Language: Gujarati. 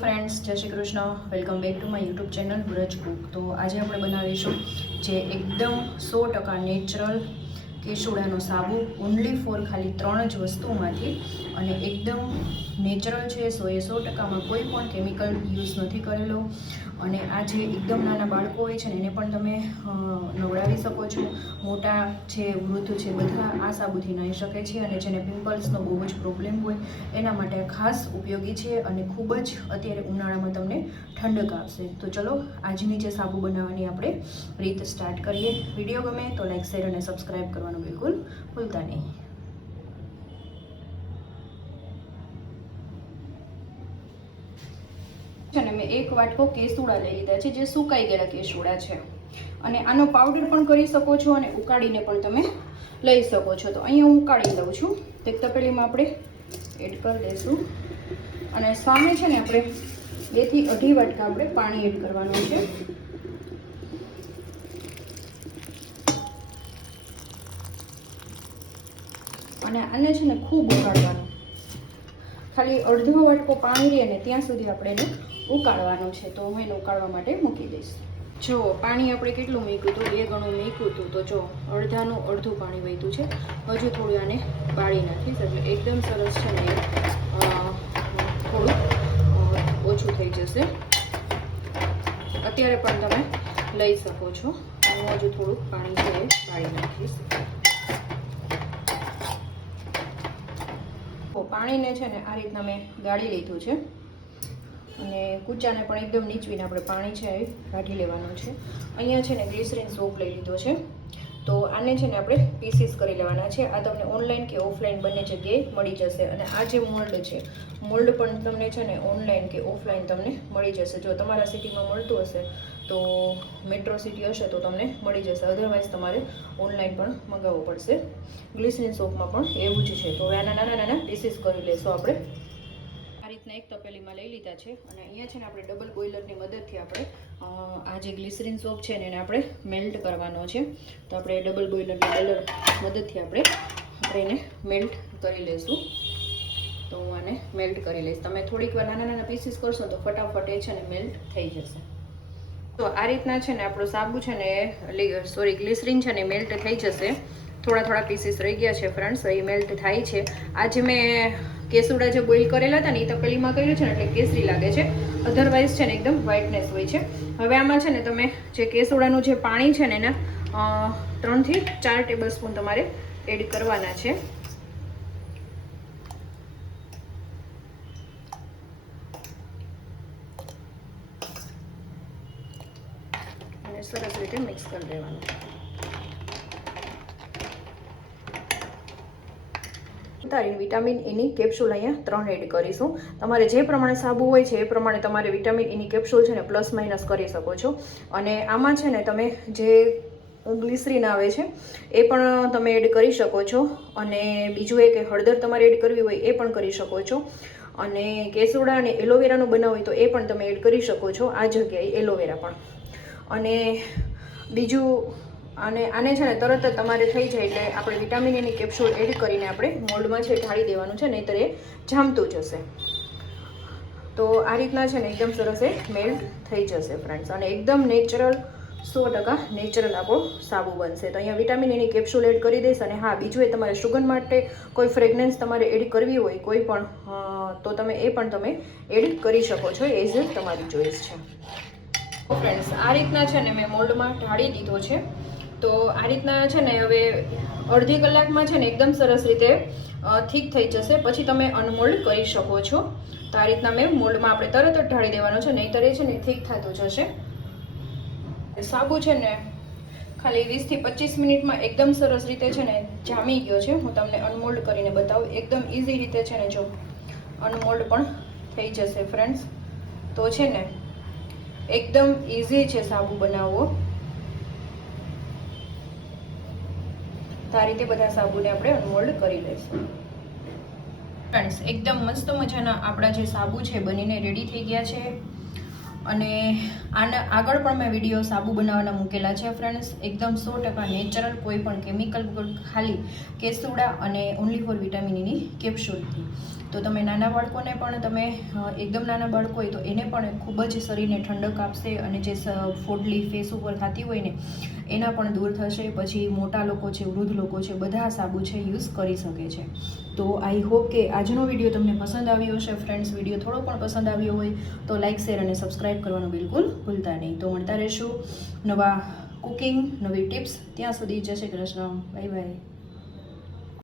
ફ્રેન્ડ્સ જય Shri Krishna. Welcome back to my YouTube channel Vraj cook તો આજે આપણે બનાવીશું જે એકદમ સો ટકા નેચરલ કેસુડાનો સાબુ ઓનલી ફોર ખાલી ત્રણ જ વસ્તુમાંથી અને એકદમ નેચરલ છે. સો એ સો ટકામાં કોઈ પણ કેમિકલ યુઝ નથી કરેલો. અને આ જે એકદમ નાના બાળકો હોય છે ને, એને પણ તમે નવડાવી શકો છો. મોટા છે, વૃદ્ધ છે, બધા આ સાબુથી નાહી શકે છે અને જેને પિમ્પલ્સનો બહુ જ પ્રોબ્લેમ હોય, એના માટે ખાસ ઉપયોગી છે અને ખૂબ જ અત્યારે ઉનાળામાં તમને ઠંડક આપશે. તો ચલો, આજની જે સાબુ બનાવવાની આપણે રીત સ્ટાર્ટ કરીએ. વીડિયો ગમે તો લાઈક, શેર અને સબસ્ક્રાઈબ કરવાનું બિલકુલ ભૂલતા નહીં. છે ને મેં એક વાટકો કેસુડા લઈ લીધા છે, જે સુકાઈ ગયેલા કેસુડા છે. અને આનો પાવડર પણ કરી શકો છો અને ઉકાળીને પણ તમે લઈ શકો છો. તો અહીંયા હું ઉકાળી લઉં છું. તે તપેલીમાં આપણે એડ કરી દઈશું. અને સામે છે ને આપણે બેથી અઢી વાટકા આપણે પાણી એડ કરવાનું છે. અને આને છે ને ખૂબ ઉકાળવાનું ખાલી અડધો વાટકો પાણી રહે ને ત્યાં સુધી આપણે એને ઉકાળવાનું છે. તો હું એને ઉકાળવા માટે મૂકી દઈશ. જો, પાણી આપણે કેટલું મૂક્યું હતું? બે ગણું મૂક્યું હતું. તો જો, અડધાનું અડધું પાણી વહેતું છે. હજુ થોડું આને બાળી નાખીશ. એટલે એકદમ સરસ છે ને થોડું ઓછું થઈ જશે. અત્યારે પણ તમે લઈ શકો છો. હું હજુ થોડુંક પાણી છે બાળી નાખીશ તો પાણીને છે ને આ રીતના મેં ગાળી લીધું છે. અને કૂચાને પણ એકદમ નીચવીને આપણે પાણી છે કાઢી લેવાનું છે. અહીંયા છે ને ગ્લિસરીન સોપ લઈ લીધો છે. તો આને છે ને આપણે પીસીસ કરી લેવાના છે. આ તમને ઓનલાઈન કે ઓફલાઈન બંને જગ્યાએ મળી જશે. અને આ જે મોલ્ડ છે મોલ્ડ પણ તમને છે ને ઓનલાઈન કે ઓફલાઈન તમને મળી જશે. જો તમારા સિટીમાં મળતું હશે, તો મેટ્રો સિટી હશે તો તમને મળી જશે. અધરવાઇઝ તમારે ઓનલાઈન પણ મંગાવવું પડશે. ગ્લિસરીન સોપમાં પણ એવું જ છે. તો હવે આના નાના નાના પીસીસ કરી લેશું આપણે. એક તપેલીમાં લઈ લીધા છે અને અહીંયા છે ને આપણે ડબલ બોઇલરની મદદથી આપણે આ જે ગ્લિસરીન સોપ છે ને એને આપણે મેલ્ટ કરવાનો છે. તો આપણે ડબલ બોઇલરની કલર મદદથી આપણે આપણે એને મેલ્ટ કરી લઈશું. તો હું આને મેલ્ટ કરી લઈશ. તમે થોડીક વાર નાના નાના પીસીસ કરશો તો ફટાફટ એ છે ને મેલ્ટ થઈ જશે. તો આ રીતના છે ને આપણો સાબુ છે ને સોરી ગ્લિસરીન છે ને મેલ્ટ થઈ જશે. થોડા થોડા પીસીસ રહી ગયા છે ફ્રેન્ડ્સ એ મેલ્ટ થાય છે. આજે મેં કેસુડા જે બોઇલ કરેલા હતા ને, એ તપેલીમાં કર્યું છે ને, એટલે કેસરી લાગે છે. અધરવાઇઝ છે ને, એકદમ વ્હાઇટનેસ હોય છે. હવે આમાં છે ને, તમે જે કેસુડાનું જે પાણી છે ને, એના ત્રણથી ચાર ટેબલ સ્પૂન તમારે એડ કરવાના છે. અને સરસ રીતે મિક્સ કરી દેવાનું. ઉતારીને વિટામિન એની કેપ્સ્યુલ અહીંયા ત્રણ એડ કરીશું. તમારે જે પ્રમાણે સાબુ હોય છે એ પ્રમાણે તમારે વિટામિન એની કેપ્સ્યુલ છે ને પ્લસ માઇનસ કરી શકો છો. અને આમાં છે ને તમે જે ગ્લિસરીન આવે છે, એ પણ તમે એડ કરી શકો છો. અને બીજું એ કે હળદર તમારે એડ કરવી હોય એ પણ કરી શકો છો. અને કેસુડા અને એલોવેરાનું બનાવવું હોય તો એ પણ તમે એડ કરી શકો છો. આ જગ્યાએ એલોવેરા પણ. અને બીજું અને આને છે ને તરત જ તમારે થઈ જાય એટલે આપણે વિટામિન એની કેપ્સ્યુલ એડ કરીને આપણે મોલ્ડમાં છે ઢાળી દેવાનું છે, નહીંતર એ જામતું જશે. તો આ રીતના છે ને એકદમ સરસ એ મેલ્ટ થઈ જશે ફ્રેન્ડ્સ અને એકદમ નેચરલ સો ટકા નેચરલ આપણો સાબુ બનશે. તો અહીંયા વિટામિન એની કેપ્સ્યુલ એડ કરી દઈશ અને હા, બીજું એ તમારે સુગંધ માટે કોઈ ફ્રેગનન્સ તમારે એડ કરવી હોય, કોઈ પણ તો તમે એ પણ તમે એડ કરી શકો છો એઝ તમારી ચોઈસ છે. ફ્રેન્ડ્સ, આ રીતના છે ને મેં મોલ્ડમાં ઢાળી દીધો છે. તો આ રીતના છે ને હવે અડધી કલાકમાં છે ને એકદમ સરસ રીતે થીક થઈ જશે. પછી તમે અનમોલ્ડ કરી શકો છો. તો આ રીતના મેં મોલ્ડમાં આપણે તરત જ ઢાળી દેવાનો છે. નહીંતર એ છે ને થીક થતું જશે. સાબુ છે ને ખાલી વીસથી પચીસ મિનિટમાં એકદમ સરસ રીતે છે ને જામી ગયો છે. હું તમને અનમોલ્ડ કરીને બતાવું. એકદમ ઇઝી રીતે છે ને જો અનમોલ્ડ પણ થઈ જશે, ફ્રેન્ડ્સ. તો છે ને એકદમ ઇઝી છે સાબુ બનાવવો. તો આ રીતે બધા સાબુને આપણે અનમોલ્ડ કરી લઈશું. ફ્રેન્ડ્સ એકદમ મસ્ત મજાના આપણા જે સાબુ છે બનીને રેડી થઈ ગયા છે. અને આના આગળ પણ મેં વીડિયો સાબુ બનાવવાના મૂકેલા છે ફ્રેન્ડ્સ એકદમ સો ટકા નેચરલ કોઈ પણ કેમિકલ ખાલી કેસુડા અને ઓનલી ફોર વિટામિનની કેપ્સ્યુલથી તો તમે નાના બાળકોને પણ તમે એકદમ નાના બાળકો હોય તો એને પણ ખૂબ જ શરીરને ઠંડક આપશે અને જે ફોડલી ફેસ ઉપર થતી હોય ને, એના પણ દૂર થશે. પછી મોટા લોકો છે, વૃદ્ધ લોકો છે, બધા સાબુ છે, યુઝ કરી શકે છે. તો આઈ હોપ કે આજનો વીડિયો તમને પસંદ આવ્યો હશે. ફ્રેન્ડ્સ, વીડિયો થોડો પણ પસંદ આવ્યો હોય તો લાઇક શેર અને સબસ્ક્રાઈબ કરવાનું બિલકુલ ભૂલતા નહીં. તો મળતા રહેશું નવા કુકિંગ, નવી ટિપ્સ. ત્યાં સુધી જય શ્રી કૃષ્ણ. Bye bye.